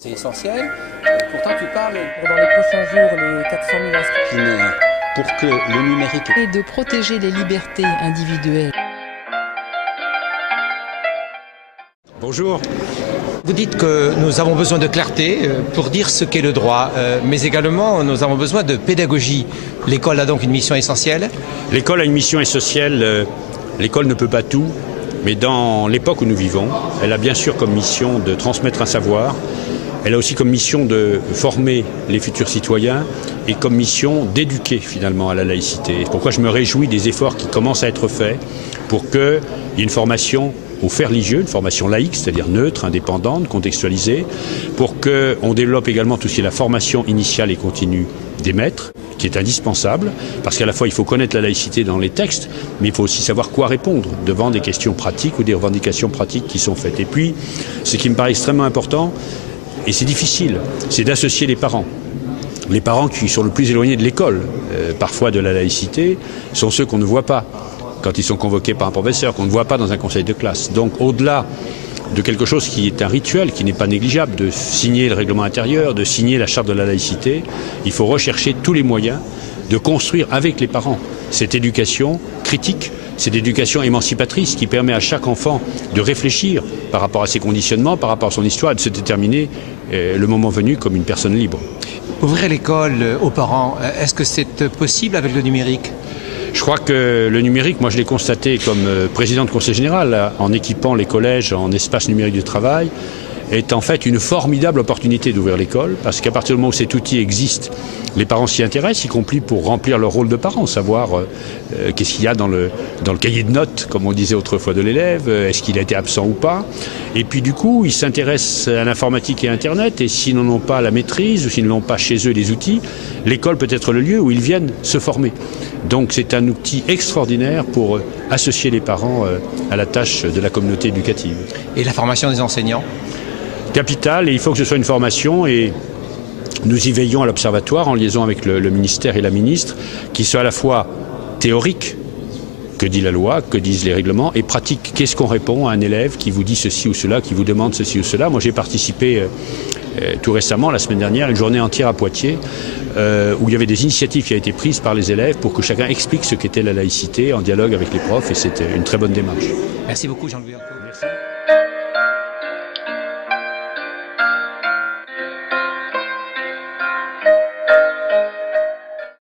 C'est essentiel. Pourtant, tu parles Dans les prochains jours, les 400 000 inscrits. Pour que le numérique... Et de protéger les libertés individuelles. Bonjour. Vous dites que nous avons besoin de clarté pour dire ce qu'est le droit, mais également nous avons besoin de pédagogie. L'école a donc une mission essentielle. L'école a une mission essentielle. L'école ne peut pas tout, mais dans l'époque où nous vivons, elle a bien sûr comme mission de transmettre un savoir. Elle a aussi comme mission de former les futurs citoyens et comme mission d'éduquer finalement à la laïcité. C'est pourquoi je me réjouis des efforts qui commencent à être faits pour qu'il y ait une formation aux faits religieux, une formation laïque, c'est-à-dire neutre, indépendante, contextualisée, pour qu'on développe également tout ce qui est la formation initiale et continue des maîtres, qui est indispensable, parce qu'à la fois il faut connaître la laïcité dans les textes, mais il faut aussi savoir quoi répondre devant des questions pratiques ou des revendications pratiques qui sont faites. Et puis, ce qui me paraît extrêmement important, et c'est difficile, c'est d'associer les parents. Les parents qui sont le plus éloignés de l'école, parfois de la laïcité, sont ceux qu'on ne voit pas quand ils sont convoqués par un professeur, qu'on ne voit pas dans un conseil de classe. Donc au-delà de quelque chose qui est un rituel, qui n'est pas négligeable, de signer le règlement intérieur, de signer la charte de la laïcité, il faut rechercher tous les moyens de construire avec les parents cette éducation critique, cette éducation émancipatrice qui permet à chaque enfant de réfléchir par rapport à ses conditionnements, par rapport à son histoire, et de se déterminer le moment venu comme une personne libre. Ouvrir l'école aux parents, est-ce que c'est possible avec le numérique ? Je crois que le numérique, moi je l'ai constaté comme président de conseil général, en équipant les collèges en espace numérique de travail, est en fait une formidable opportunité d'ouvrir l'école, parce qu'à partir du moment où cet outil existe, les parents s'y intéressent, y compris pour remplir leur rôle de parents, savoir qu'est-ce qu'il y a dans le cahier de notes, comme on disait autrefois de l'élève, est-ce qu'il a été absent ou pas. Et puis du coup, ils s'intéressent à l'informatique et à Internet, et s'ils n'en ont pas la maîtrise, ou s'ils n'ont pas chez eux les outils, l'école peut être le lieu où ils viennent se former. Donc c'est un outil extraordinaire pour associer les parents à la tâche de la communauté éducative. Et la formation des enseignants ? Capital, et il faut que ce soit une formation, et nous y veillons à l'Observatoire en liaison avec le ministère et la ministre, qui soit à la fois théorique, que dit la loi, que disent les règlements, et pratique. Qu'est-ce qu'on répond à un élève qui vous dit ceci ou cela, qui vous demande ceci ou cela. Moi j'ai participé tout récemment, la semaine dernière, une journée entière à Poitiers, où il y avait des initiatives qui ont été prises par les élèves pour que chacun explique ce qu'était la laïcité en dialogue avec les profs, et c'était une très bonne démarche. Merci beaucoup Jean-Louis Arco. Merci.